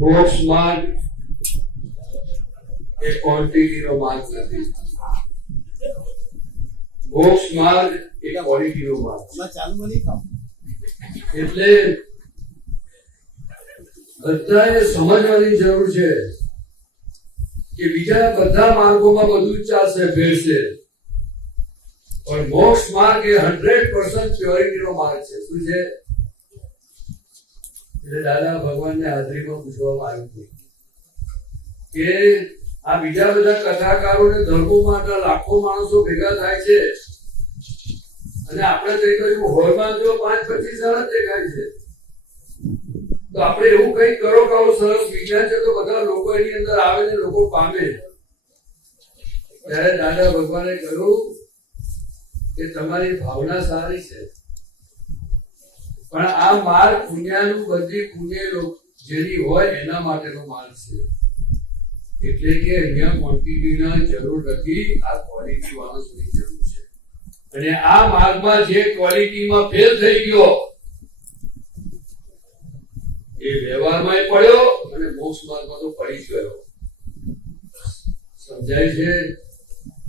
મોક્ષ માર્ગ એ ક્વોન્ટિટીનો માર્ગ નથી. મોક્ષ માર્ગ એ ક્વોલિટીનો માર્ગ. એટલે બધાએ સમજવાની જરૂર છે કે બીજા બધા માર્ગોમાં બધું જ ચાલશે, ભેળશે, પણ મોક્ષ માર્ગ એ 100% પ્યોરિટીનો માર્ગ છે. શું છે? એટલે દાદા ભગવાનને હાજરીમાં પૂછવામાં આવ્યું હતું કે આ બીજા બધા કથાકારોને ધર્મોમાં લાખો માણસો ભેગા થાય છે અને આપણે કઈ કહ્યું હોલમાં જો 5-25 જણ જ દેખાય છે, તો આપણે એવું કઈ કરો કે આવું સરસ વિજ્ઞાન છે તો બધા લોકો એની અંદર આવે ને લોકો પામે. ત્યારે દાદા ભગવાને કહ્યું કે તમારી ભાવના સારી છે, પણ આ માર્ગ પુણ્યનું બધી પુણ્ય જેની હોય એના માટેનો માર્ગ છે. એટલે કે અહીંયા ક્વોન્ટિટીના જરૂર નથી, આ ક્વોલિટી વાળોની જરૂર છે. અને આ માર્ગમાં જે ક્વોલિટીમાં ફેલ થઈ ગયો એ વ્યવહારમાં પડ્યો અને મોક્ષ માર્ગમાં તો પડી જ ગયો. સમજાય છે?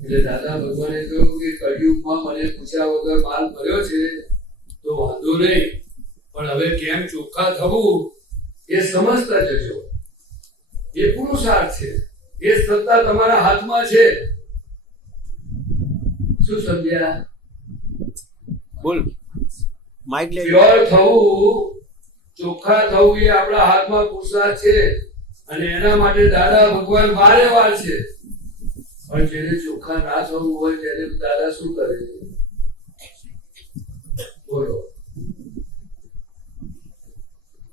એટલે દાદા ભગવાને કહ્યું કે કળિયુગમાં મને પૂછ્યા વગર માલ મળ્યો છે તો વાંધો નહીં, પણ હવે કેમ ચોખ્ખા થવું એ સમજતા જજો. એ પુરુષાર્થ છે, એ સત્તા તમારા હાથમાં છે. શું સમજ્યા? બોલ. માઇક લે. પ્યોર થવું, ચોખ્ખા થવું એ આપણા હાથમાં પુરુષાર્થ છે અને એના માટે દાદા ભગવાન વારે વાર છે. પણ જેને ચોખ્ખા ના થવું હોય તેને દાદા શું કરે છે? બોલો.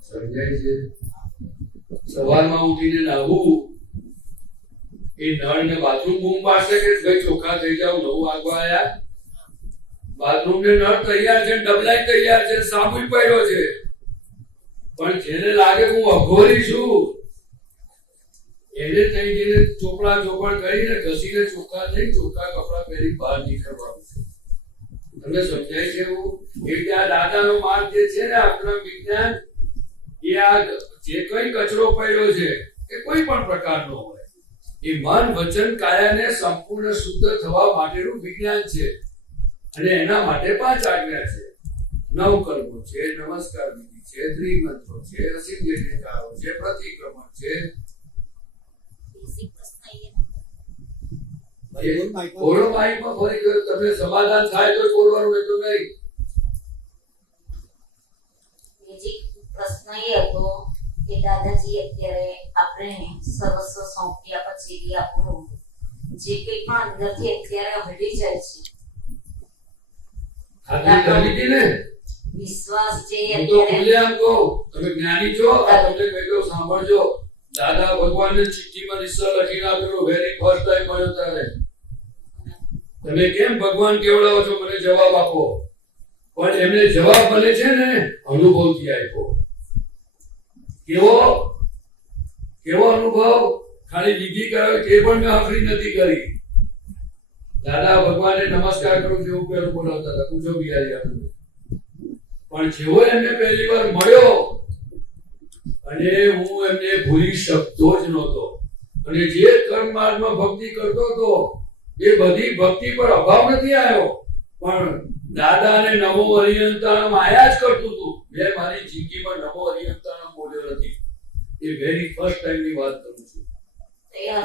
સમજાય છે? સવારમાં ઉઠીને નાહવું એ નળ ને બાથરૂમ બૂમ પાડશે કે ભાઈ ચોખ્ખા થઈ જાવ, નવું આગવા આયા. બાથરૂમ ને નળ તૈયાર છે, ડબલાઈ તૈયાર છે, સાબુ પડ્યો છે, પણ જેને લાગે હું અઘોરી છું એને થઈ જઈને ચોપડા ચોપડ કરીને ઘસીને ચોખ્ખા થઈ ચોખ્ખા કપડા પહેરી બહાર નીકળવાનું છે. તમને સમજાય છે એવું? એટલે આ દાદાનો માર્ગ જે છે ને આપણા વિજ્ઞાન એ આ જે કઈ કચરો પડ્યો છે એ કોઈ પણ પ્રકારનો હોય એ મન વચન કાયાને સંપૂર્ણ શુદ્ધ થવા માટેનું વિજ્ઞાન છે. અને એના માટે 5 આજ્ઞા છે, 9 કર્મો છે, નમસ્કાર વિધિ છે, ત્રિમંત્રો છે, અસીમ જયકારો છે, પ્રતિક્રમણ છે. બોલો માઈકમાં ફરી ગયો. તમને સમાધાન થાય તો બોલવાનું, હોય તો નહીં. પ્રશ્ન એ હતો કે દાદાજી અત્યારે આપણે સર્વસ્વ સોંપ્યા પછી આપણું જે કંઈ પણ અંદરથી અત્યારે હળી જાય છે વિશ્વાસ જે તમે જ્ઞાની છો, તમને કહ્યું સાંભળજો. દાદા ભગવાને ચિઠ્ઠીમાં નિશ્ચય લખીને આપેલું વેરી ફર્સ્ટ ટાઈમ મળ્યો ત્યારે તમે કેમ ભગવાન કેવડાવો છો મને જવાબ આપો. પણ એમને જવાબ મળે છે ને અનુભવથી આપ્યો. કેવો અનુભવ? ખાલી વિધિ કરાવે તે પણ મેં આખરી નથી કરી. દાદા ભગવાને નમસ્કાર કરું જેવું પેલું બોલાવતા હતા, પૂછો બિહારી આપણને. પણ જેવો એમને પહેલી વાર મળ્યો અને હું એમને ભૂલી શકતો જ નહોતો. અને જે કર્મ માર્ગમાં ભક્તિ કરતો હતો એ બધી ભક્તિ પર અભાવ નથી આવ્યો, પણ દાદા અને નમો હરિયંતાણમ આયા જ કરતું હતું. મેં મારી જિંદગીમાં નમો હરિયંતાણમ બોલ્યો નથી. એ વેરી ફર્સ્ટ ટાઈમ ની વાત કરું છું.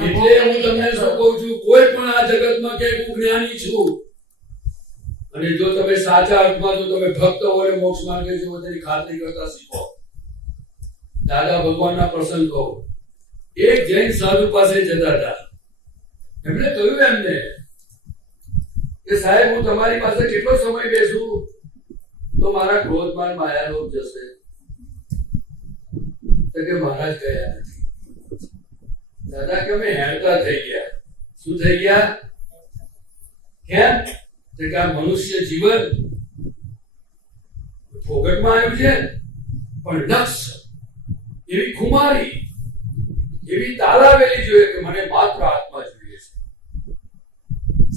એટલે હું તમને શું કહું છું, કોઈ પણ આ જગતમાં કે હું જ્ઞાની છું અને જો તમે સાચા અર્થમાં જો તમે ભક્ત હોય મોક્ષ માર્ગે છો તેની ખાતરી કરતા શીખો. દાદા ભગવાનના પ્રસંગ કહો. એક જૈન સાધુ પાસે જતા હતા. એમણે કહ્યું એમને કે સાહેબ હું તમારી પાસે કેટલો સમય બેસું તો મારા ક્રોધમાન માયાલોભ જશે. તો કે મહારાજ ગયા નથી. દાદા કે અમે હેરતા થઈ ગયા. શું થઈ ગયા? કેમ? તો કે આ મનુષ્ય જીવન ફોગટમાં આવ્યું છે, પણ લક્ષ એવી ખુમારી એવી તાલાવેલી જોઈએ કે મને માત્ર આત્મા જોઈએ છે.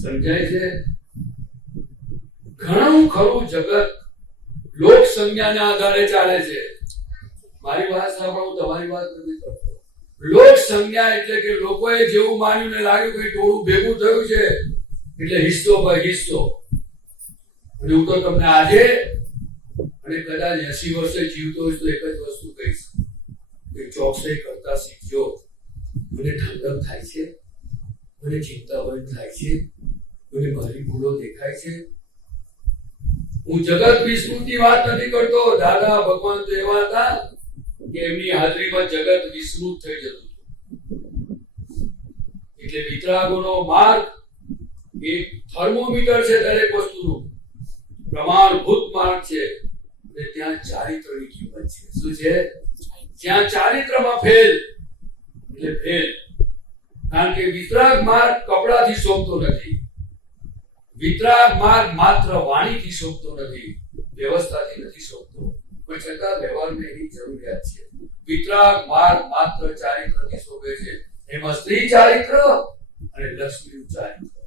સમજાય છે? ઘણું ખરું જગત લોક સંજ્ઞાના આધારે ચાલે છે. મારી વાત સાંભળો, હું તમારી વાત નથી કરતો. લોક સંજ્ઞા એટલે કે લોકોએ જેવું માન્યું ને લાગ્યું કે ટોળું ભેગું થયું છે એટલે હિસ્સો ભાઈ હિસ્સો. અને હું તો તમને આજે અને કદાચ 80 વર્ષે જીવતો હોય તો એક જ વસ્તુ કહીશ કે ચોકસાઈ કરતા શીખજો. મને ઠંડક થાય છે, મને ચિંતા બંધ થાય છે, મને મારી ભૂલો દેખાય છે. હું જગત વિસ્મૃતિ વાત નથી કરતો. દાદા ભગવાન તો એવા હતા કે એમની હાજરીમાં જગત વિસ્મૃત થઈ જતું હતું. એટલે વિતરાગોનો માર્ગ એક થર્મોમીટર છે દરેક વસ્તુનું, પ્રમાણભૂત માર્ગ છે. અને ત્યાં ચારિત્રની કિંમત છે. શું છે? જ્યાં ચારિત્રમાં ફેલ એટલે ફેલ. કારણ કે વિતરાગ માર્ગ કપડાથી શોભતો નથી. વિતરાગ માર્ગ માત્ર વાણીથી શોભતો નથી, વ્યવસ્થાથી નથી શોભતો, પણ છતાં વ્યવહારમાં એની જરૂરિયાત છે. વિતરાગ માર્ગ માત્ર ચારિત્રથી શોભે છે. એમાં સ્ત્રી ચારિત્ર અને લક્ષ્મીનું ચારિત્ર.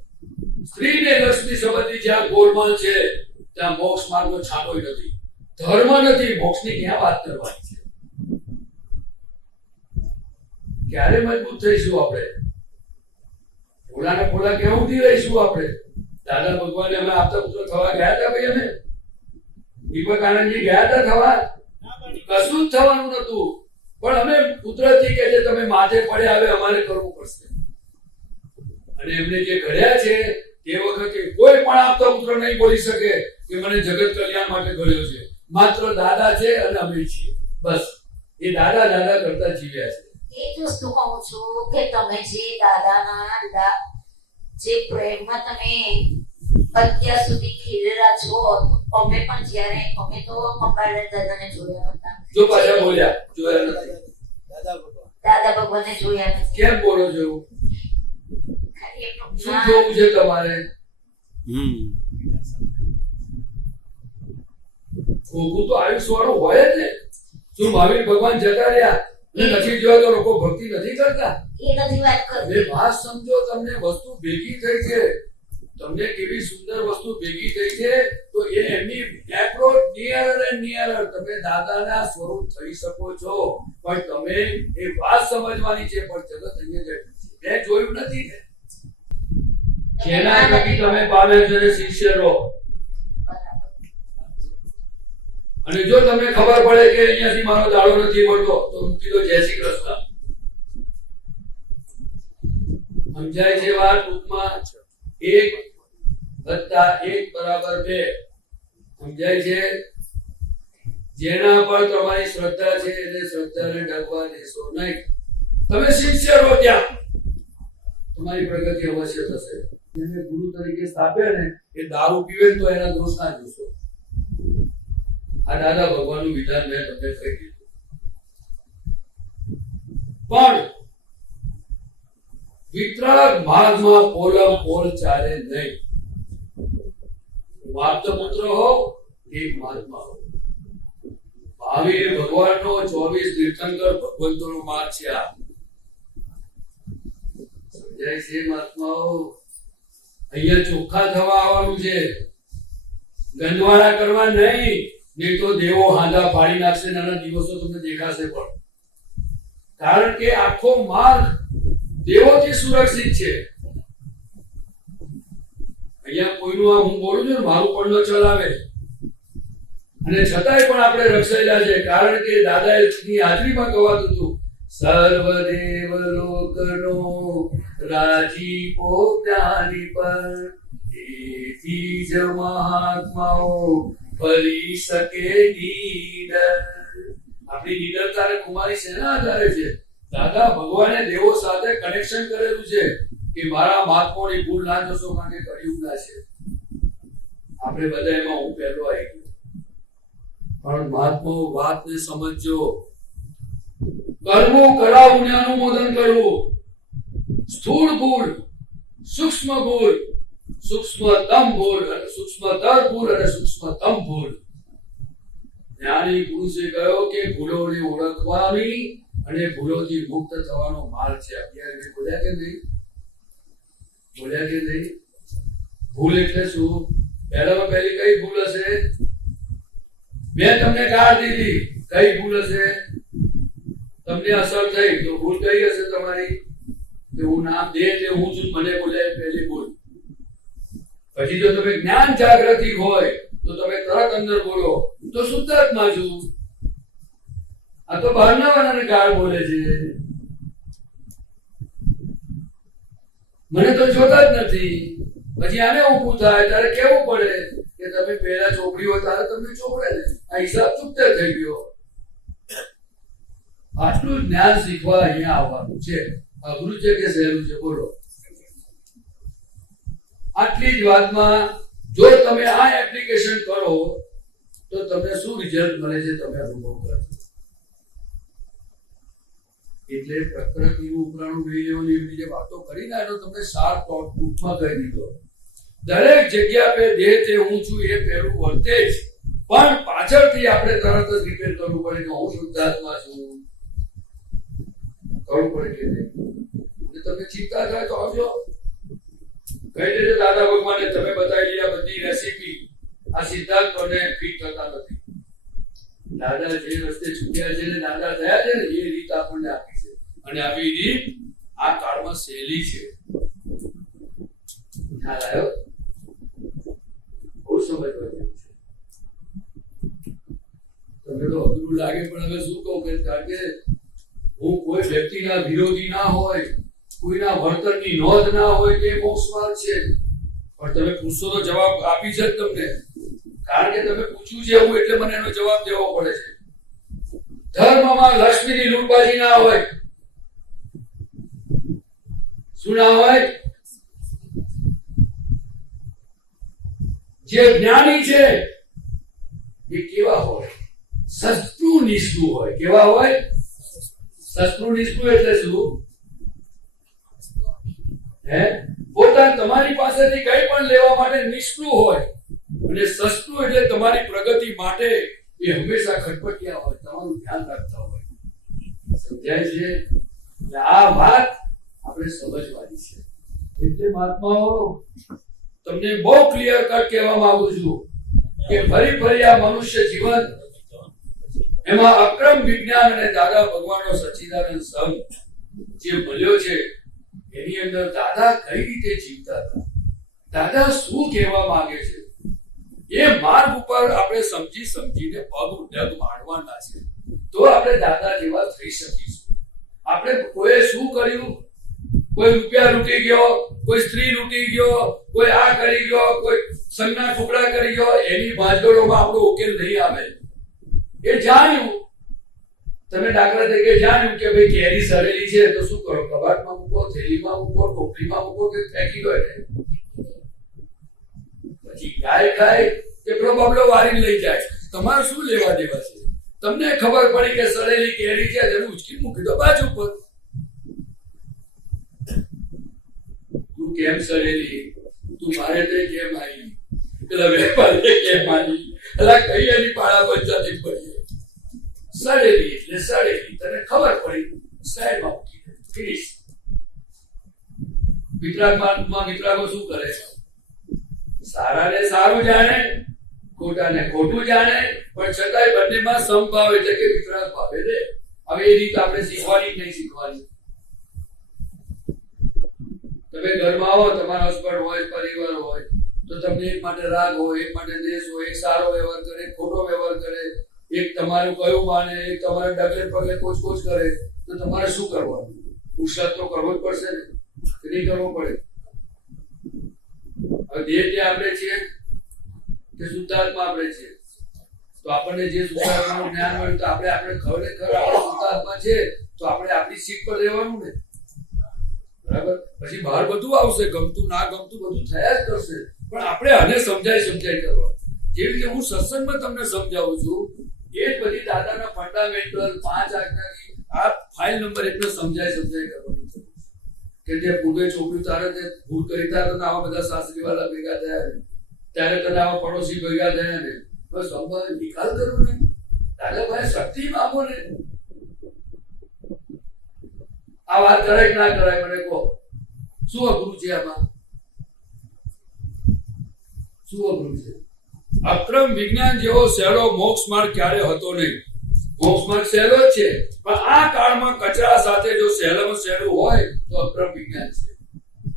સ્ત્રી ને લક્ષ્મી સંબંધી જ્યાં ગોળમાલ છે ત્યાં મોક્ષ માર્ગનો છાંટો નથી. ધર્મ નથી, મોક્ષની ક્યાં વાત કરવાની છે? ક્યારે મજબૂત થઈશું આપણે? ભોળાને ભોળા ક્યાં ઉઠી રહીશું આપણે? દાદા ભગવાને અમે આપતા પુત્ર થવા ગયા હતા ભાઈ? અમે દીપક આનંદજી ગયા હતા થવા? કશું જ થવાનું નતું. પણ અમે કુદરતી કે તમે માથે પડ્યા, હવે અમારે કરવું પડશે. અને એમને જે ઘડ્યા છે તે વખતે કોઈ પણ આપતા પુત્ર નહીં બોલી શકે કે મને જગત કલ્યાણ માટે ઘડ્યો છે. માત્ર દાદા છે અને અમે છીએ. બસ એ દાદા દાદા કરતા જીવ્યા છે. એ જ વસ્તુ કહું છું કે તમે જે દાદાના જે પ્રેમમાં તમે અત્યાર સુધી ખીલેલા છો, અમે પણ જ્યારે અમે તો અંબાલાલ દાદાને જોયા હતા. જો પાછા બોલ્યા, જોયા નથી. દાદા ભગવાનને જોયા નથી. કેમ બોલો છો? ખાલી એટલું શું જોવું છે તમારે? ભોગવું તો આયુષ્યવાળું હોય જ ને. શું મહાવીર ભગવાન જતા રહ્યા નથી જોયા તો લોકો ભક્તિ નથી કરતા? એ નથી વાત કરતી. એ વાત સમજો. તમને વસ્તુ ભેગી થઈ છે, તમને કેવી સુંદર વસ્તુ ભેગી થઈ છે, તો એ એમની એપ્રોચ નિયરર એન્ડ નિયરર. તમે દાદાના સ્વરૂપ થઈ શકો છો, પણ તમે એ વાત સમજવાની છે. પણ જગત અહીંયા જાય મેં જોયું નથી ને. જેના થકી તમે પામે છો એ શિષ્ય રહો. અને જો તમને ખબર પડે કે અહીંયાથી મારો દાડો નથી મળતો તો મૂકી દો. જય શ્રી કૃષ્ણ. સમજાય છે વાત? ટૂંકમાં 1 + 1 = 2. સમજાય છે? જેના પર તમારી શ્રદ્ધા છે એટલે શ્રદ્ધાને ડગવા દેશો નહીં. તમે શિષ્ય રહો, ત્યાં તમારી પ્રગતિ અવશ્ય થશે. જેને ગુરુ તરીકે સ્થાપ્યા ને એ દારૂ પીવે તો એના દોષ ના જોશો. આ દાદા ભગવાનનું વિધાન મેં તમને કહી દીધું. પણ વિતરાગ માર્ગમાં પોલમ પોલ ચાલે નહીં. માત્ર પુત્ર હો, એક માર્ગમાં હો. મહાવીર ભગવાનનો 24 તીર્થંકર ભગવંતોનો માર્ગ છે આ. સમજાય છે મહાત્માઓ? અહીંયા ચોખ્ખા થવા આવવાનું છે, ગંદવાળા કરવા નહીં. નહીં તો દેવો હાંધા ફાડી નાખશે. નાના દિવસો તમને દેખાશે. પણ કારણ કે આખો માર્ગ દેવોથી સુરક્ષિત છે. અહીંયા કોઈનું આ હું બોલું છું ને મારું પણ ન ચલાવે, અને છતાંય પણ આપણે રક્ષાયેલા છે. કારણ કે દાદાની હાજરીમાં કહેવાતું હતું, સર્વદેવ લોકનો રાજીપો જ્ઞાની પર, એથી જ મહાત્માઓ ફરી શકે નીડર. આપણી નીડરતાને કુમારી શેના આધારે છે? દાદા ભગવાને દેવો સાથે કનેક્શન કરેલું છે કે મારા મહાત્માઓની ભૂલ ના જશો, કારણ કે કળિયુગના છે. આપણે બધા એમાં હું પહેલો આવી ગયો. પણ મહાત્માઓ વાતને સમજો. કર્મો કરાવું ને અનુમોદન કરવું. સ્થૂળ ભૂલ, સૂક્ષ્મ ભૂલ, સૂક્ષ્મતમ ભૂલ અને સૂક્ષ્મતર ભૂલ અને સૂક્ષ્મતમ ભૂલ. જ્ઞાની પુરુષે કહ્યો કે ભૂલોને ઓળખવાની અને ભૂલોથી મુક્ત થવાનો માર્ગ છે. અત્યારે બોલ્યા કે નહીં? બોલ્યા કે નહીં? ભૂલ એટલે શું? પહેલામાં પહેલી કઈ ભૂલ હશે? મેં તમને ગાળ દીધી. કઈ ભૂલ હશે? તમને અસર થઈ તો ભૂલ કઈ હશે તમારી કે હું નામ દે એટલે હું છું મને બોલે પહેલી ભૂલ. પછી જો તમે જ્ઞાન જાગૃતિ હોય તો તમે તરત અંદર બોલો તો શુદ્ધાત્મા છું. આ તો બહારના વાળાને ગાળ બોલે છે, મને તો જોતા જ નથી. પછી આને ઊભું થાય ત્યારે કેવું પડે કે તમે પહેલા ચોપડી હોય ત્યારે તમને ચોપડે ને આ હિસાબ ચૂકતે થઈ ગયો. આટલું જ્ઞાન શીખવા અહીંયા આવવાનું છે. અઘરું છે કે સહેલું છે બોલો? આટલી જ વાતમાં જો તમે આ એપ્લિકેશન કરો તો તમને શું રિઝલ્ટ મળે છે તમે અનુભવ કરજો. એટલે પ્રકૃતિનું ઉપરાણું મેળવવાની એવી જે વાતો કરીને એનો તમને સાર ટૂંકમાં કહી દીધો. દરેક જગ્યા પે દેહ તે હું છું એ પહેલું વર્તે જ, પણ પાછળથી આપણે તરત જ રિપેર કરવું પડે કે હું શુદ્ધાત્મા છું. કરવું પડે કે નહીં? તમને ચિંતા થાય તો આવજો, કહી દેજો દાદા ભગવાને તમે બતાવી આ બધી રેસીપી આ સિદ્ધાંત મને ફિટ થતા નથી. દાદા જે રસ્તે છૂટ્યા છે ને દાદા થયા છે ને એ રીત આપણને આપી છે, અને આવી રીત આ કાળમાં સહેલી છે. ખ્યાલ આવ્યો? બહુ સમજવા જેવું છે. તમને તો અઘરું લાગે પણ હવે શું કહું કે કારણ કે હું કોઈ વ્યક્તિના વિરોધી ના હોય, કોઈના વર્તનની નોંધ ના હોય તે મોક્ષ માર્ગ છે. પણ તમે પૂછશો તો જવાબ આપી છે તમને, કારણ કે તમે પૂછ્યું છે એવું એટલે મને એનો જવાબ દેવો પડે છે. ધર્મમાં લક્ષ્મીની લૂંટબાજી ના હોય. શું ના હોય? જે જ્ઞાની છે એ કેવા હોય? સસ્તું નિષ્ઠું હોય. કેવા હોય? સસ્તું નિષ્ઠું એટલે શું? પોતાને તમારી પાસેથી કઈ પણ લેવા માટે નિષ્ઠું હોય, અને સસ્તું એટલે તમારી પ્રગતિ માટે એ હંમેશા ખટપટિયા હોય, તમારું ધ્યાન રાખતા હોય. સમજાય છે? એટલે આ વાત આપણે સમજવાની છે. એટલે મહાત્માઓ તમને બહુ ક્લિયર કટ કહેવા માંગુ છું કે ફરી આ મનુષ્ય જીવન એમાં અક્રમ વિજ્ઞાન અને દાદા ભગવાનનો સચ્ચિદાનંદ સંઘ જે મળ્યો છે એની અંદર દાદા કઈ રીતે જીવતા હતા, દાદા શું કહેવા માંગે છે, એ માર્ગ ઉપર આપણે સમજીને પગ માંડવાના છે. તો આપણે દાદા જેવા થઈ શકીશું. આપણે કોઈ શું કર્યું, કોઈ રૂપિયા લૂંટી ગયો, કોઈ સ્ત્રી લૂંટી ગયો, કોઈ આ કરી ગયો, કોઈ સંગના ટુકડા કરી ગયો, એની ભાંજગડોમાં આપણો ઉકેલ નહીં આવે. એ જાણ્યું, તમે દાખલા તરીકે જાણ્યું કે ભાઈ કેરી સડેલી છે તો શું કરો? કબાટમાં મૂકો, થેલીમાં મૂકો, ટોપલીમાં મૂકો કે ફેંકી દો એને. પછી ગાય ખાય કે પેલો બબલો વારીને લઈ જાય, તમારે શું લેવા દેવા છે? તમને ખબર પડી કે સડેલી કેરી છે તેને ઉચકી મૂકી દો બાજુ પર. તું કેમ સડેલી, તું મારે તે કેમ આવી, પેલા વેપારી કેમ આવી, એટલે કઈ એની પાળા પંચાયત પડી. સડેલી એટલે સડેલી, તને ખબર પડી, સાઈડમાં મૂકી દે, ફિનિશ. વિતરાગો શું કરે? સારાને સારું જાણે, ખોટાને ખોટું જાણે, પણ છતાંય બંનેમાં સમભાવ એટલે કે વિતરાગ ભાવે દે. હવે એ રીત આપણે શીખવાની નહીં શીખવાની. તમે ઘરમાં આવો, તમારા હસબન્ડ હોય, પરિવાર હોય, તો તમને એક માટે રાગ હોય, એક માટે દ્વેષ હોય, એક સારો વ્યવહાર કરે, એક ખોટો વ્યવહાર કરે, એક તમારું કયું માને, એક તમારે ડગલે પગલે કોચ કરે, તો તમારે શું કરવાનું? પુરુષાર્થ તો કરવો જ પડશે ને, કે નહીં કરવો પડે? હવે દેહ જે આપણે છીએ કે શુદ્ધાત્મા આપણે છીએ, તો આપણને જે શુદ્ધાત્માનું જ્ઞાન મળ્યું તો આપણે ખરેખર આપણે શુદ્ધાત્મા છે તો આપણે આપણી સીટ પર રહેવાનું ને, બરાબર? પછી બહાર બધું આવશે, ગમતું ના ગમતું બધું થયા જ કરશે, પણ આપણે આને સમજાય કરવાનું. જેવી રીતે હું સત્સંગમાં તમને સમજાવું છું એ જ બધી દાદાના ફંડામેન્ટલ 5 આજ્ઞાની આ ફાઇલ નંબર 1 ને સમજાય કરવાની છે. કે જે પૂર્વે છોકરી તારે તે ભૂલ કરી ત્યારે આવા બધા શાસ્ત્રી વાળા ભેગા થયા ને, ત્યારે તને આવા પડોશી ભેગા થયા ને, બસ સંભાળ નિકાલ કરો ને, દાદા ભાઈ શક્તિ માંગો ને. આ વાત કરાય કે ના કરાય મને કહો, શું અઘરું છે આમાં? શું અઘરું છે? અક્રમ વિજ્ઞાન જેવો સહેલો મોક્ષ માર્ગ ક્યારે હતો નહીં. મોક્ષ માર્ગ સહેલો જ છે, પણ આ કાળમાં કચરા સાથે જો સહેલામાં સહેલું હોય તો અક્રમ વિજ્ઞાન છે.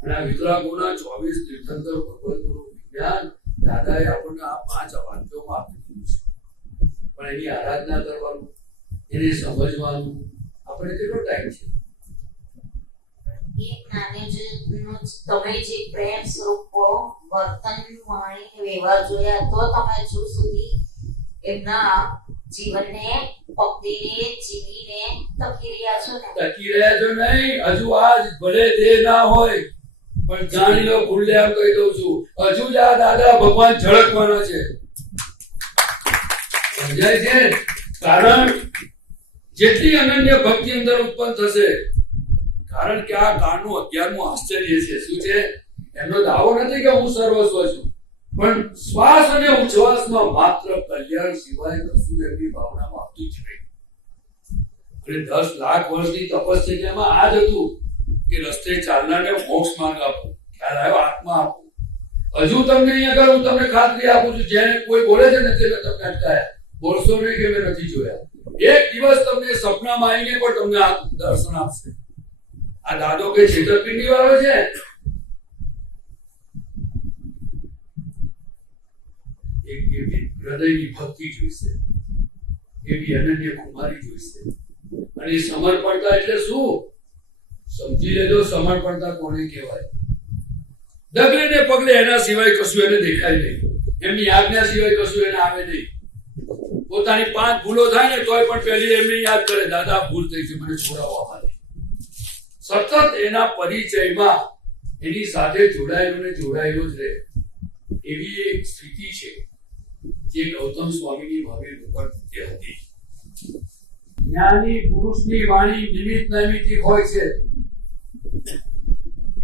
અને આ વિતરાગોના 24 તીર્થંકર ભગવંતોનું વિજ્ઞાન દાદાએ આપણને આ 5 વાક્યોમાં આપી દીધું છે. પણ એની આરાધના કરવાનું, એને સમજવાનું આપણે કેટલો ટાઈમ છે? એ જ્ઞાનીજનનું તમે જે પ્રેમ સ્વરૂપ વર્તન, વાણી, વ્યવહાર જોયા તો તમે હજુ સુધી એમના જીવનને પકડીને જીવીને ટકી રહ્યા છો ને? ટકી રહ્યા છો નહીં, હજુ આજ ભલે દેહ ના હોય પણ જાણી લો, ભૂલે એમ કહી દઉં છું, હજુ જ આ દાદા ભગવાન ઝળકવાના છે. સમજાય છે? કારણ જેટલી અનન્ય ભક્તિ અંદર ઉત્પન્ન થશે, કારણ કે આ કાળનું 11મું આશ્ચર્ય છે. શું છે? એમનો દાવો નથી કે હું સર્વસ્વ છું, પણ શ્વાસ અને ઉચ્છ્વાસમાં માત્ર કલ્યાણ સિવાય કશું એમની ભાવનામાં આવતું જ નહીં. અને 10 લાખ વર્ષની તપશ્ચર્યામાં આ જ હતું કે રસ્તે ચાલનારને મોક્ષ માર્ગ આપો, ખ્યાલ આવ્યો, આત્મા આપો. હજુ તમને અહીંયા આગળ હું તમને ખાતરી આપું છું, જેને કોઈ બોલે છે ને તેને તમને અટકાયા, બોલશો નહીં કે મેં નથી જોયા. એક દિવસ તમને સપનામાં આવીને પણ તમને આ દર્શન આપશે. આ દાદો કે છેતરપિંડી વાળો છે? એક એવી હૃદયની ભક્તિ જોઈશે, એવી અનન્ય કુમારી જોઈશે. અને સમર્પણતા એટલે શું? સમજી લેજો, સમર્પણતા કોને કહેવાય? ડગલે ને પગલે એના સિવાય કશું એને દેખાય નહીં, એમની આજ્ઞા સિવાય કશું એને આવે નહીં. પોતાની 5 ભૂલો થાય ને તોય પણ પહેલી એમને યાદ કરે, દાદા ભૂલ થઈ છે, મને છોડાવો આમાંથી. સતત એના પરિચયમાં એની સાથે જોડાયેલો જ રહે, એવી એક સ્થિતિ છે જે ગૌતમ સ્વામીની ભવ્ય ભગવત હતી. જ્ઞાની પુરુષની વાણી નિમિત્ત નૈમિતિક હોય છે.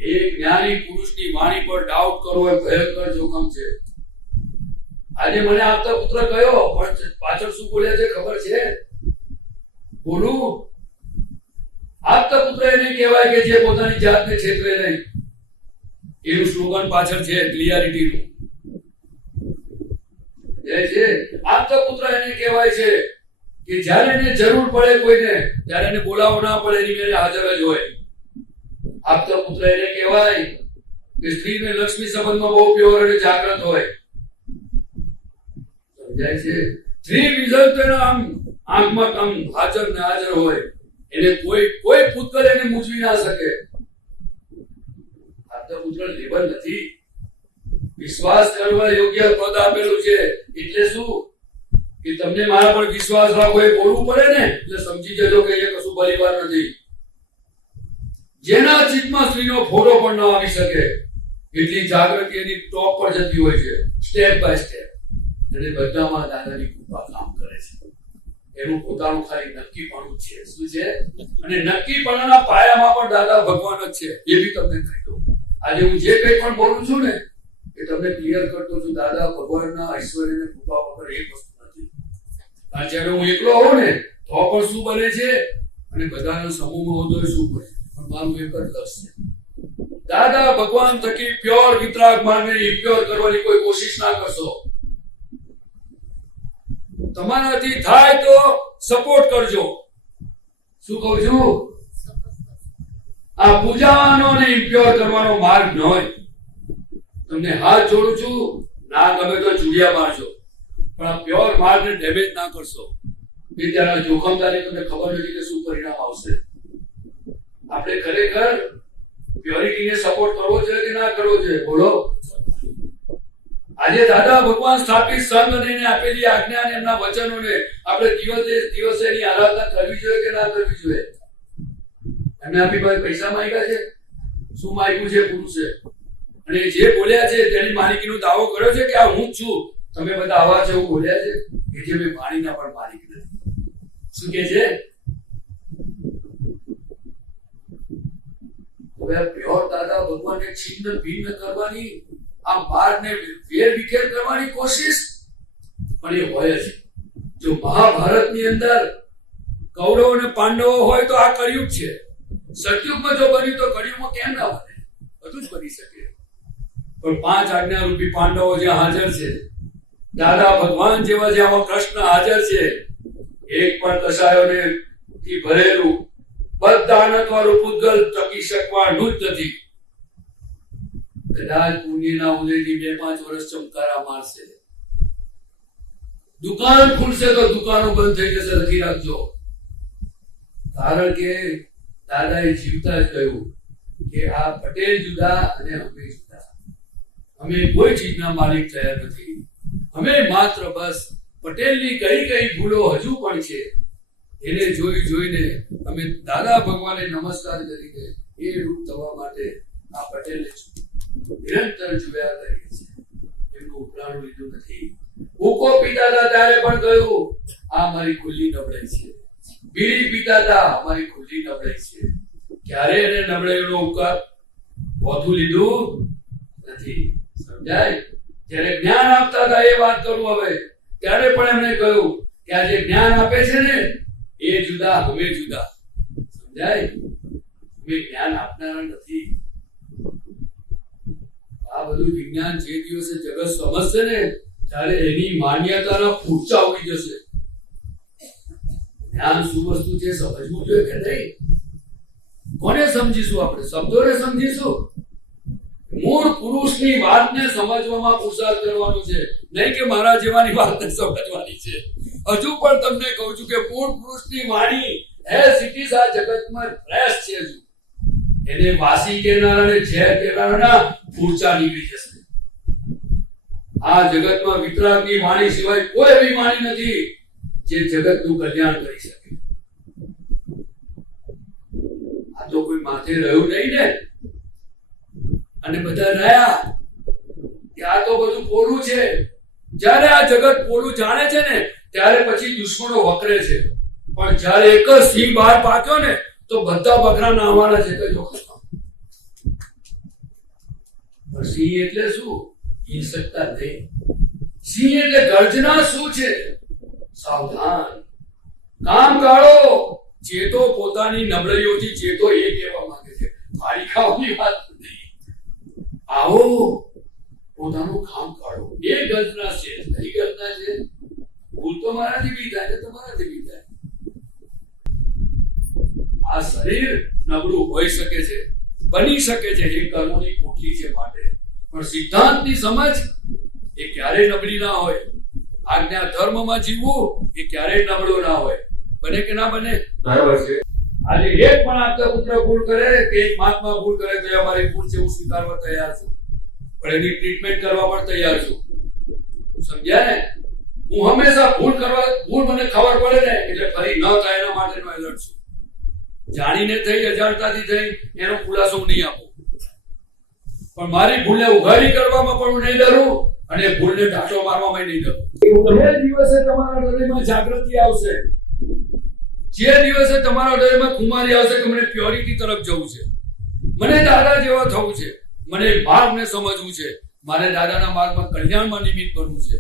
એ જ્ઞાની પુરુષની વાણી પર ડાઉટ કરવો એ ભયંકર જોખમ છે. આજે મને આપતા પુત્ર કયો, પણ પાછળ શું બોલ્યા છે ખબર છે? બોલું? આપતા પુત્ર એને કહેવાય કે જે પોતાની જાતને છેતરે નહીં. એનું સ્લોગન પાછળ છે ક્લિયરિટીનું. છે આપતા પુત્ર એને કહેવાય છે કે જ્યારે એને જરૂર પડે કોઈને ત્યારે એને બોલાવો ના પડે, એની મેરે હાજર જ હોય. આપતા પુત્ર એને કહેવાય કે સ્ત્રી ને લક્ષ્મી સંબંધમાં બહુ પ્યોર અને જાગૃત હોય. સમજાય છે? થ્રી વિઝન તો એના આંખમાં આમ હાજર ને હાજર હોય. એને કોઈ પુત્ર એને મૂંઝવી ના શકે. આપતા પુત્ર લેવલ નથી. વિશ્વાસ કરવા યોગ્ય પદ આપેલું છે. એટલે શું? કે તમને મારા પર વિશ્વાસ રાખો, એ બોલવું પડે ને, એટલે સમજી જજો કે એ કશું બલિવાર નથી. જેના ચિત્તમાં સ્ત્રીનો ફોટો પણ ન આવી શકે એટલી જાગૃતિ એની ટોપ પર જતી હોય છે, સ્ટેપ બાય સ્ટેપ. અને બધામાં દાદાની કૃપા કામ કરે છે. એનું પોતાનું ખાલી નક્કીપણું છે. શું છે? અને નક્કીપણાના પાયામાં પણ દાદા ભગવાન જ છે. એ બી તમને કહી દઉં. આજે હું જે કંઈ પણ બોલું છું ને એ તમને ક્લિયર કરતો છું. દાદા ભગવાનના ઐશ્વર્ય અને કૃપા વગર એક વસ્તુ નથી. કારણ કે હું એકલો હોઉં ને તો પણ શું બને છે, અને બધાના સમૂહમાં હોતો શું બને, પણ મારું એક જ લક્ષ્ય છે. દાદા ભગવાન થકી પ્યોર વિતરાગ માર્ગને ઇમ્પ્યોર કરવાની કોઈ કોશિશ ના કરશો. તમારાથી થાય તો સપોર્ટ કરજો. શું કહું છું? આ પૂજાનો ને ઇમ્પ્યોર કરવાનો માર્ગ ન હોય. તમને હાથ જોડું છું, ના ગમે તો ચૂડિયા મારજો, પણ આ પ્યોર માર્ગને ડેમેજ ના કરશો. એ ત્યારે જોખમદારી તમને ખબર નથી કે શું પરિણામ આવશે. આપણે ખરેખર પ્યોરિટીને સપોર્ટ કરવો જોઈએ કે ના કરવો જોઈએ? બોલો. આજે દાદા ભગવાન સ્થાપિત સંઘ અને એને આપેલી આજ્ઞા અને એમના વચનોને આપણે દિવસે એની આરાધના કરવી જોઈએ કે ના કરવી જોઈએ? એમને આપણી પાસે પૈસા માંગ્યા છે? શું માંગ્યું છે પુરુષે? અને જે બોલ્યા છે તેની માલિકીનો દાવો કર્યો છે કે આ હું જ છું. તમે બધા આવા છે એવું બોલ્યા છે કે જે મેં પાણીના પણ માલિક નથી. શું કે છે? હવે પ્યોર દાદા ભગવાનને છિન્ન ભિન્ન કરવાની, આ માર્ગને વેર વિખેર કરવાની કોશિશ પણ એ હોય જ. જો મહાભારતની અંદર કૌરવ અને પાંડવો હોય તો આ કળિયુગ છે. સતયુગમાં જો બન્યું તો કળિયુગમાં કેમ ના બને? બધું જ બની શકે. પણ 5 આજ્ઞા રૂપી પાંડવો જ્યાં હાજર છે, દાદા ભગવાન જેવા જ્યાં કૃષ્ણ હાજર છે, એક પણ કસાયોને થી ભરેલું બધાનતવાળું પૂતગલ ટકી શકવાનું જ નથી. કદાચ પુણ્યના ઉદયથી 2-5 વર્ષ ચમકારા મારશે, દુકાન ખુલશે તો દુકાનો બંધ થઈ જશે. લખી રાખજો. કારણ કે દાદાએ જીવતા જ કહ્યું કે આ પટેલ જુદા અને અમે જુદા. અમે કોઈ ચીજના માલિક થયા નથી. અમે માત્ર બસ પટેલની કઈ કઈ ભૂલો હજુ પણ છે એને જોઈને અમે દાદા ભગવાને નમસ્કાર કરીને એ રૂપ થવા માટે આ પટેલને નિરંતર જોયા કરીએ છીએ. એમનું ઉપરાણું લીધું નથી. ભૂકો પીતા હતા ત્યારે પણ કહ્યું આ મારી ખુલ્લી નબળાઈ છે. બીડી પીતા હતા અમારી ખુલ્લી નબળાઈ છે. ક્યારે એને નબળાઈનો ઉપકાર વધુ લીધું નથી. સમજાય? જ્યારે જ્ઞાન આપતા હતા એ વાત કરું હવે, ત્યારે પણ એમણે કહ્યું કે આ જે જ્ઞાન આપે છે ને એ જુદા અમે જુદા. સમજાય? અમે જ્ઞાન આપનારા નથી. આ બધું વિજ્ઞાન જે દિવસે જગત સમજશે ને ત્યારે એની માન્યતાના પૂરચા ઉડી જશે. જ્ઞાન શું વસ્તુ છે સમજવું જોઈએ કે નહીં? કોને સમજીશું આપણે? શબ્દોને સમજીશું? મૂળ પુરુષની વાતને સમજવામાં પુરુષાર્થ કરવાનો છે, નહીં કે મારા જેવાની વાતને સમજવાની છે. હજુ પણ તમને કહું છું કે મૂળ પુરુષની વાણી એઝ ઇટ ઇઝ આ જગતમાં ફ્રેશ છે. હજુ એને વાસી કહેનારા અને ઝેર કહેનારા પૂરચા નીકળી જશે. આ જગતમાં વિતરાગની વાણી સિવાય કોઈ એવી વાણી નથી જે જગતનું કલ્યાણ કરી શકે. આ તો કોઈ માથે રહ્યું નહીં ને, અને બધા રહ્યા કે આ તો બધું પોલું છે. જ્યારે આ જગત પોલું જાણે છે ને ત્યારે પછી દુશ્મનો વકરે છે. પણ જ્યારે એક જ સિંહ બહાર પાક્યો ને તો બધા બકરા નાહવાના છે. કજો પણ સિંહ એટલે શું? હિંસકતા નહીં. સિંહ એટલે ગર્જના શું છે? સાવધાન, કામ કાઢો. ચેતો પોતાની નબળાઈઓથી ચેતો એ કહેવા માંગે છે. મારી ખાવાની વાત નહીં. આવો પોતાનું કામ કાઢો. એ ગર્જના છે. કઈ ગર્જના છે? ભૂલ તો મારાથી બી થાય, તમારાથી બી થાય. આ શરીર નબળું હોઈ શકે છે, બની શકે છે, એ કર્મોની પોટલી છે માટે. પણ સિદ્ધાંતની સમજ એ ક્યારેય નબળી ના હોય. આજ્ઞા ધર્મમાં જીવવું એ ક્યારેય નબળો ના હોય. બને કે ના બને? બરાબર છે. આજે એક પણ આપતા પુત્ર ભૂલ કરે કે એક મહાત્મા ભૂલ કરે તો અમારી ભૂલ છે, હું સ્વીકારવા તૈયાર છું, પણ એની ટ્રીટમેન્ટ કરવા પણ તૈયાર છું. સમજ્યા ને? હું હંમેશા ભૂલ મને ખબર પડે ને એટલે ફરી ન થાય એના માટેનો એલર્ટ છું. જાણીને થઈ, અજાણતાથી થઈ એનો ખુલાસો હું નહીં આપું, પણ મારી ભૂલને ઉઘાડી કરવામાં પણ હું નહીં ડરું અને ભૂલને ઢાંચો મારવામાં નહીં ડરું. જે દિવસે તમારા હૃદયમાં જાગૃતિ આવશે, જે દિવસે તમારા હૃદયમાં ખુમારી આવશે કે મને પ્યોરિટી તરફ જવું છે, મને દાદા જેવા થવું છે, મને માર્ગને સમજવું છે, મારે દાદાના માર્ગમાં કલ્યાણમાં નિમિત્ત બનવું છે,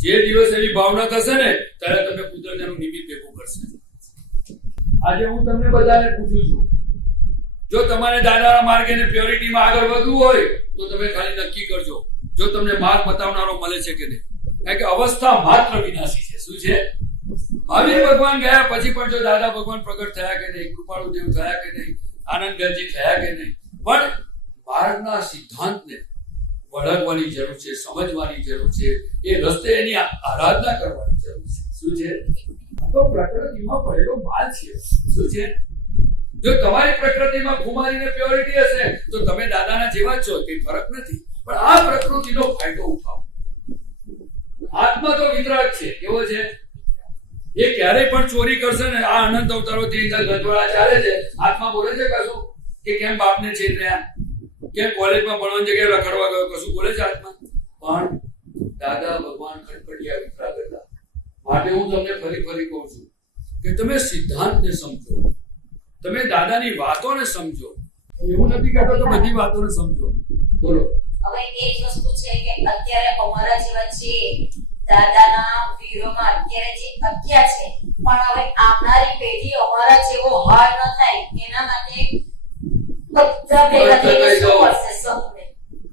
જે દિવસે એવી ભાવના થશે ને ત્યારે તમને પુત્રજાનું નિમિત્ત ભેગું કરશે. આજે હું તમને બધાને પૂછું છું, જો તમારે દાદાના માર્ગે ને પ્યોરિટીમાં આગળ વધવું હોય તો તમે ખાલી નક્કી કરજો જો તમને માર્ગ બતાવનારો મળે છે કે નહીં. કારણ કે અવસ્થા માત્ર વિનાશી છે. શું છે? મહાવીર ભગવાન ગયા પછી પણ જો દાદા ભગવાન પ્રગટ થયા કે નહીં, કૃપાળુ દેવ થયા કે નહીં, આનંદગંજી થયા કે નહીં, પણ માર્ગના સિદ્ધાંતને વળગવાની જરૂર છે, સમજવાની જરૂર છે, એ રસ્તે એની આરાધના કરવાની જરૂર છે. શું છે? તો પ્રકૃતિમાં પડેલો માલ છે. શું છે? જો તમારી પ્રકૃતિમાં ખુમારીને પ્યોરિટી હશે તો તમે દાદાના જેવા જ છો, તે ફરક નથી. પણ આ પ્રકૃતિનો ફાયદો ઉઠાવો. આત્મા તો વિતરાગ છે. કેવો છે? એ ક્યારેય પણ ચોરી કરશે ને. આ અનંત અવતારોથી ગંધવાળા ચાલે છે. આત્મા બોલે છે કશું કે કેમ બાપને છેતર્યા, કેમ કોલેજમાં ભણવાની જગ્યાએ રખડવા ગયો, કશું બોલે છે આત્મા? પણ દાદા ભગવાન ખટપટિયા વિતરાગ હતા. માટે હું તમને ફરી કહું છું કે તમે સિદ્ધાંતને સમજો, તમે દાદાની વાતોને સમજો. એવું નથી કહેતો કે બધી વાતોને સમજો. બોલો. હવે એ જ વસ્તુ છે કે અત્યારે અમારા જેવા છે દાદાના વીરોમાં અત્યારે જે અત્યાર છે, પણ હવે આવનારી પેઢી અમારા જેવો હાર ન થાય એના માટે બધા ભેગા થઈને શું કરશે? સૌને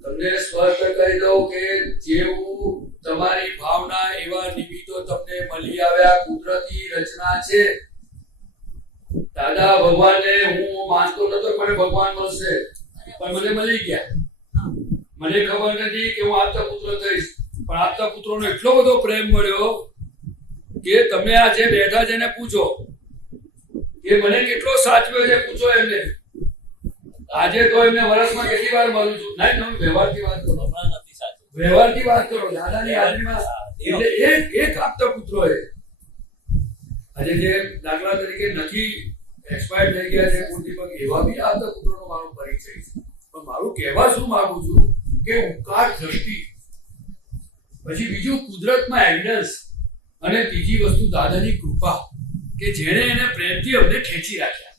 તમને સ્પષ્ટ કહી દઉં કે જેવું તમારી ભાવના એવા નિમિત્તો તમને મળી આવ્યા. કુદરતી રચના વાંચતો નતો કે મને ભગવાન મળશે, પણ મને મળી ગયા. મને ખબર નથી કે હું આપતા પુત્ર થઈશ, પણ આપતા પુત્રોનો એટલો બધો પ્રેમ મળ્યો કે તમે આ જે બેઠા છે એને પૂછો કે મને કેટલો સાચવ્યો છે, પૂછો એમને. આજે તો એમને વર્ષમાં કેટલી વાર મળું છું. નહીં, તમે વ્યવહારથી વાત કરો, વ્યવહારથી વાત કરો. દાદાની હાજરીમાં એટલે એક આપતા પુત્રો એ આજે જે દાખલા તરીકે નથી એક્સપાયર થઈ ગયા છે કુળદીપક, એવા બી આપતા પુત્રોનો મારો પરિચય છે. પણ મારું કહેવા શું માંગુ છું કે ઉપકાર દ્રષ્ટિ, પછી બીજું કુદરતમાં એવિડન્સ, અને ત્રીજી વસ્તુ દાદાની કૃપા કે જેણે એને પ્રેમથી અમને ખેંચી રાખ્યા,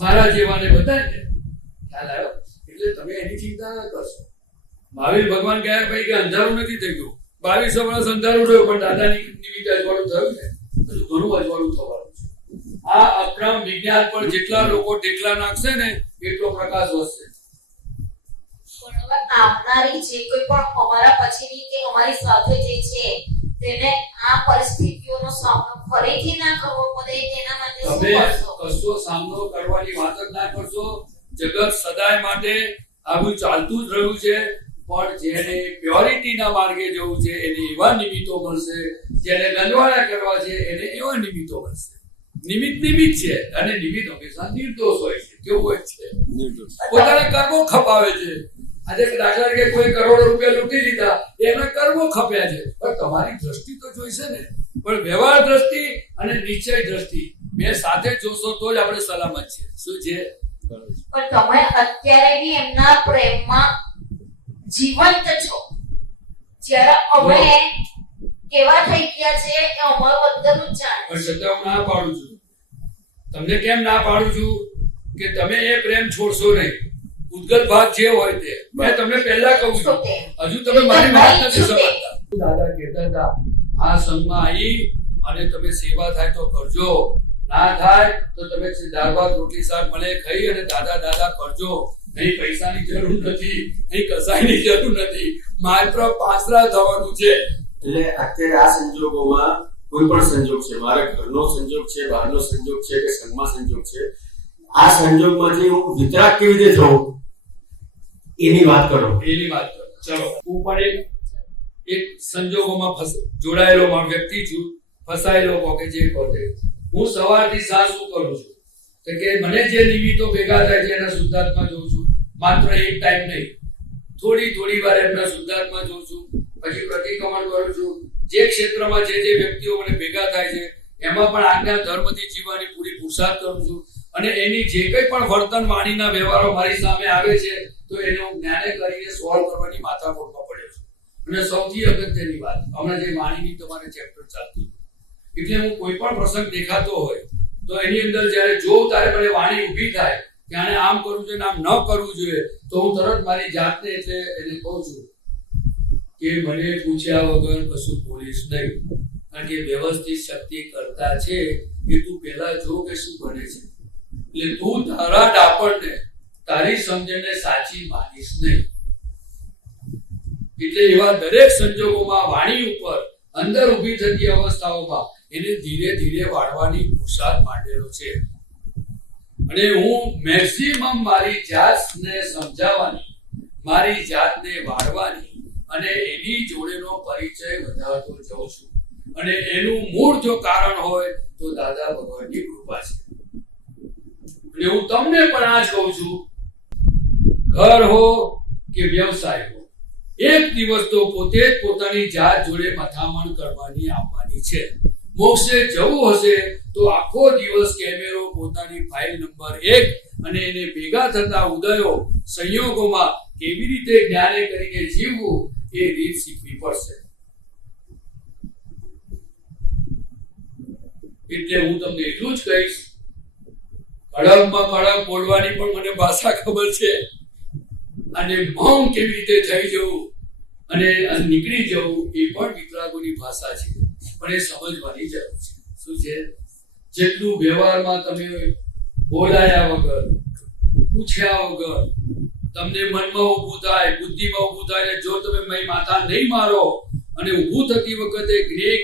મારા જેવાને બધાને. ખ્યાલ આવ્યો? એટલે તમે એની ચિંતા ન કરશો. મહાવીર ભગવાન કહ્યા ભાઈ કે અંધારું નથી થઈ ગયું, 2200 વર્ષ અંધારું રહ્યું, પણ દાદાની નિમિત્તે અજવાળું થયું ને, હજુ ઘણું અજવાળું થવાનું છે. આ અક્રમ વિજ્ઞાન પર જેટલા લોકો ટેકલા નાખશે ને એટલો પ્રકાશ વધશે. પણ હવે આવનારી જે કોઈ પણ અમારા પછીની કે અમારી સાથે જે છે તેને આ પરિસ્થિતિઓનો સામનો ફરીથી ના કરવો પડે તેના માટે શું તમે કરશો? કશો સામનો કરવાની વાત જ ના કરશો. જગત સદાય માટે આવું ચાલતું જ રહ્યું છે, પણ જેને પ્યોરિટીના માર્ગે જવું છે એને એવા નિમિત્તો મળશે, જેને ગંજવાળા કરવા છે એને એવા નિમિત્તો મળશે. નિમિત્ત છે, અને નિમિત્ત હંમેશા નિર્દોષ હોય છે. કેવું હોય છે? પોતાના કર્મો ખપાવે છે. આજે દાખલા તરીકે કોઈ કરોડો રૂપિયા લૂંટી લીધા, એના કર્મો ખપ્યા છે, પણ તમારી દ્રષ્ટિ તો જોઈશે ને. પણ વ્યવહાર દ્રષ્ટિ અને નિશ્ચય દ્રષ્ટિ બે સાથે જોશો તો જ આપણે સલામત છે. શું છે? પણ તમે અત્યારે બી એમના પ્રેમમાં જીવંત છો. જ્યારે અમે કેવા થઈ ગયા છે એ અમારું અંદરનું જ જાણે પણ છતાં હું ના પાડું છું. તમને કેમ ના પાડું છું કે તમે એ પ્રેમ છોડશો નહીં. ઉદ્ગલ ભાગ જે હોય તે મેં તમને પહેલા કહું છું, હજુ તમે મારી વાત નથી સમજતા. દાદા કહેતા હતા આ સંઘમાં આવી અને તમે સેવા થાય તો કરજો, ના થાય તો તમે દાળ ભાત રોટલી શાક મળે ખાઈ અને દાદા દાદા કરજો. અહીં પૈસાની જરૂર નથી, અહીં કસાયની જરૂર નથી, માત્ર પાસરા થવાનું છે. એટલે અત્યારે આ સંજોગોમાં કોઈ પણ સંજોગ છે, મારા ઘરનો સંજોગ છે, બહારનો સંજોગ છે કે સંઘમાં સંજોગ છે, આ સંજોગમાંથી હું વિતરાગ કેવી રીતે થઉં એની વાત કરો. એની વાત કરો. ચલો, હું પણ એક સંજોગોમાં જોડાયેલો વ્યક્તિ છું, ફસાયેલો કે જે કહે. હું સવારથી સાંજ શું કરું છું કે મને જે નિમિત્તો ભેગા થાય છે એના શુદ્ધાત્મા જોઉં છું. માત્ર એક ટાઈમ નહીં, થોડી વાર એમના શુદ્ધાત્મા જોઉં છું, પછી પ્રતિક્રમણ કરું છું. જે ક્ષેત્રમાં જે વ્યક્તિઓ મને ભેગા થાય છે એમાં પણ આજ્ઞા ધર્મથી જીવવાની પૂરી પુરુષાર્થ કરું છું. અને એની જે કંઈ પણ વર્તન વાણીના વ્યવહારો મારી સામે આવે છે તો એને હું જ્ઞાને કરીને સોલ્વ કરવાની માથાકૂટમાં પડ્યો છું. અને સૌથી અગત્યની વાત, હમણાં જે વાણીની તમારે ચેપ્ટર ચાલતું, એટલે હું કોઈ પણ પ્રસંગ દેખાતો હોય તો એની અંદર જ્યારે જોઉં ત્યારે મને વાણી ઊભી થાય કે આને આમ કરવું જોઈએ આમ ન કરવું જોઈએ, તો હું તરત મારી જાતને એટલે એને કહું છું કે મને પૂછ્યા વગર કશું બોલીશ નહીં, કારણ કે વ્યવસ્થિત શક્તિ કરતા છે કે તું પહેલા જો કે શું બને છે. એટલે તું તારા ડાપણને તારી સમજણને સાચી માનીશ નહીં. એટલે એવા દરેક સંજોગોમાં વાણી ઉપર અંદર ઊભી થતી અવસ્થાઓમાં એને ધીરે ધીરે વાળવાની પુરુષાર્થ માંડેલો છે. અને હું મેક્સિમમ મારી જાતને સમજાવવાની, મારી જાતને વાળવાની અને એની જોડેનો પરિચય વધારતો જાઉં છું. અને એનું મૂળ જો કારણ હોય તો દાદા ભગવાનની કૃપા છે. અને હું તમને પણ આ જ કહું છું, ઘર હો કે વ્યવસાય હો, એક દિવસ તો પોતે જ પોતાની જાત જોડે મથામણ કરવાની આવવાની છે. મોક્ષે જવું હશે તો આખો દિવસ કેમેરો પોતાની ફાઇલ નંબર 1 અને એને ભેગા થતા ઉદયો સંયોગોમાં કેવી રીતે જ્ઞાને કરીને જીવવું એ રીત શીખવી પડશે. એટલે હું તમને એટલું જ કહીશ, કડકમાં કડક બોલવાની પણ મને ભાષા ખબર છે, અને મૌન કેવી રીતે થઈ જવું અને નીકળી જવું એ પણ વિતરાગોની ભાષા છે, પણ એ સમજવાની જરૂર છે. શું છે? જેટલું વ્યવહારમાં તમે બોલાયા વગર, પૂછ્યા વગર, તમને મનમાં ઊભું થાય, બુદ્ધિમાં ઊભું થાય, જો તમે માથા નહીં મારો અને ઊભું થતી વખતે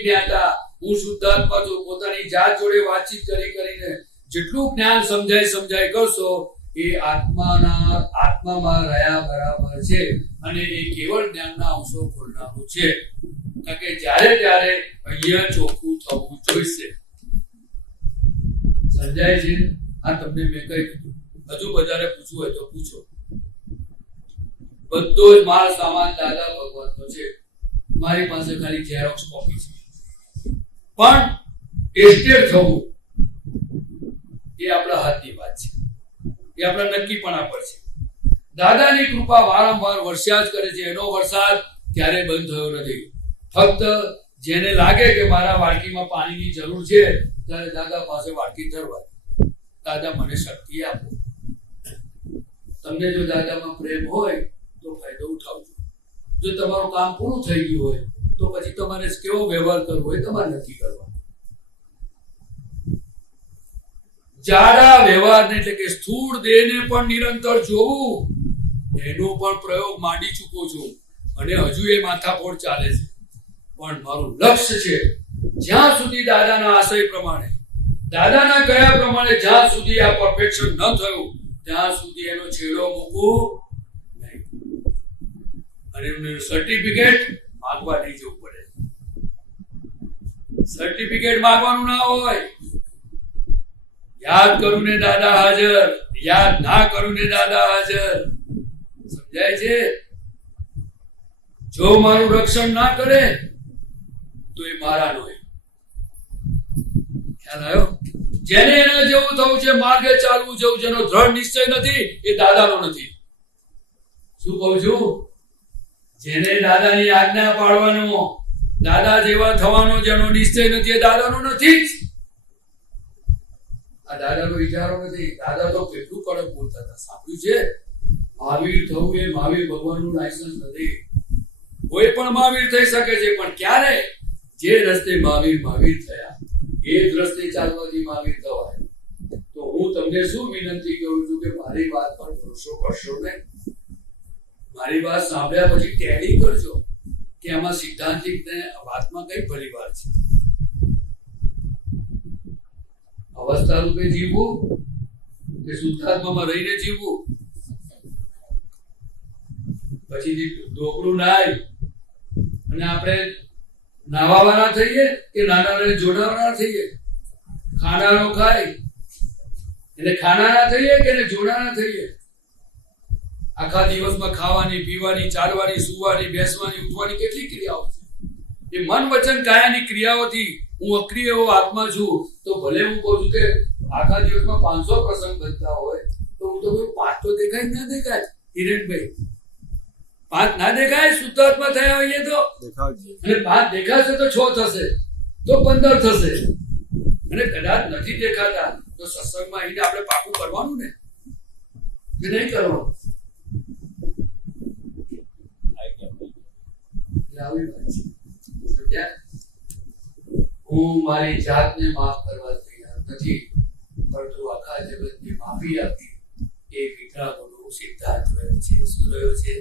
જ્ઞાતા હું શુદ્ધાત્મા છું પોતાની જાત જોડે વાતચીત કરીને જેટલું જ્ઞાન સમજાય કરશો એ આત્મામાં રહ્યા બરાબર છે અને એ કેવળ જ્ઞાનના અંશો ખોલનારું છે. કારણ કે જ્યારે ત્યારે અહીંયા ચોખ્ખું થવું જોઈશે. સમજાય છે? આ તમને મેં કહી દીધું. હજુ વધારે પૂછવું હોય તો પૂછો. બધો જ માલ સામાન દાદા ભગવાનનો છે. મારી પાસે ખાલી ઝેરોક્સ કોપી છે. પણ ટેસ્ટેડ થવું એ આપણા હાથની વાત છે. એ આપણા નક્કીપણા પર છે. દાદાની કૃપા વારંવાર વરસ્યા જ કરે છે. એનો વરસાદ ક્યારેય બંધ થયો નથી. ફક્ત જેને લાગે કે મારા વાડકીમાં પાણીની જરૂર છે ત્યારે દાદા પાસે વાડકી ધરવા. દાદા મને શક્તિ આપો. તમને જો દાદામાં પ્રેમ હોય તો ફાયદો ઉઠાવજો. જો તમારું કામ પૂરું થઈ ગયું હોય તો પછી તમારે કેવો વ્યવહાર કરવો હોય તમારે નક્કી કરવા. જાડા વ્યવહારને એટલે કે સ્થૂળ દેહને પણ નિરંતર જોવું એનો પણ પ્રયોગ માંડી ચૂકો છું અને હજુ એ માથાફોડ ચાલે છે. પણ મારું લક્ષ્ય છે જ્યાં સુધી દાદાના આશય પ્રમાણે દાદાના કયા પ્રમાણે જ્યાં સુધી આ પરફેક્શન ન થયું ત્યાં સુધી એનો છેડો મૂકવું નહીં. અને એનું સર્ટિફિકેટ માંગવા નહીં જવું પડે. સર્ટિફિકેટ માંગવાનું ના હોય. યાદ કરું ને દાદા હાજર, યાદ ના કરું ને દાદા હાજર. સમજાય છે? જો મારું રક્ષણ ના કરે તો એ મારા નો. ખ્યાલ આવ્યો? જેને એના જેવું થવું છે, માર્ગે ચાલવું જેવું, જેનો દ્રઢ નિશ્ચય નથી એ દાદાનો નથી. શું કહું છું? જેને દાદાની આજ્ઞા પાળવાનો, દાદા જેવા થવાનો જેનો નિશ્ચય નથી એ દાદાનો નથી જ. આ દાદાનો વિચારો નથી. દાદા તો કેટલું કડક બોલતા હતા, સાંભળ્યું છે? મહાવીર થવું એ મહાવીર ભગવાનનું લાયસન્સ નથી. કોઈ પણ મહાવીર થઈ શકે છે, પણ ક્યારે? જે રસ્તે મહાવીર થયા એ જ રસ્તે ચાલવાથી મહાવીર થવાય. તો હું તમને શું વિનંતી કરું છું કે મારી વાત પર ભરોસો કરશો નહીં. મારી વાત સાંભળ્યા પછી ટેલી કરજો કે આમાં સિદ્ધાંતિક ને વાતમાં કઈ પરિવાર છે. અવસ્થા રૂપે જીવવું કે શુદ્ધાત્મામાં રહીને જીવવું? પછી ઢોકળું નાય અને આપણે નાવાવાળા થઈએ કે નાના જોડાવાળા થઈએ? ખાનારો ખાય એટલે ખાનારા થઈએ કે જોડાના થઈએ? આખા દિવસમાં ખાવાની, પીવાની, ચાલવાની, સુવાની, બેસવાની, ઉઠવાની કેટલી ક્રિયાઓ છે. એ મન વચન કાયાની ક્રિયાઓથી હું અક્રિય એવો આત્મા છું. તો ભલે હું કહું છું કે આખા દિવસમાં 500 પ્રસંગ બનતા હોય તો હું તો કોઈ 5 તો દેખાય ના દેખાય? હિરેનભાઈ, 5 ના દેખાય? શુદ્ધાત્મા થયા હોઈએ તો. અને 5 દેખાશે તો 6 થશે, તો 15 થશે. અને કદાચ નથી દેખાતા તો સત્સંગમાં આવીને આપણે પાકું કરવાનું ને, કે નહીં કરવાનું? આવી વાત છે. હું મારી જાતને માફ કરવા તૈયાર નથી, પરંતુ આખા જગતને માફી આપી એ વિતરાગોનો સિદ્ધાંત રહ્યો છે. શું રહ્યો છે?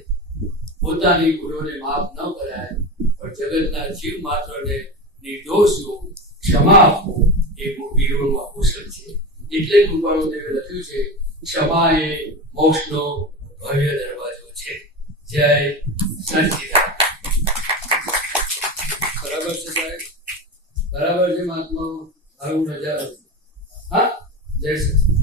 પોતાની ભૂલોને માફ ન કરાય પણ જગતના જીવ માત્રને નિર્દોષ જોવું, ક્ષમા આપવું એ વીરોનું આભૂષણ છે. એટલે કૃપાળુદેવે લખ્યું છે, ક્ષમા એ મોક્ષનો ભવ્ય દરવાજો છે. જય સચ્ચિદાનંદ. બરાબર છે સાહેબ? બરાબર છે મહાત્મા? આવું નજારો. હા, જય સચ્ચિદાનંદ.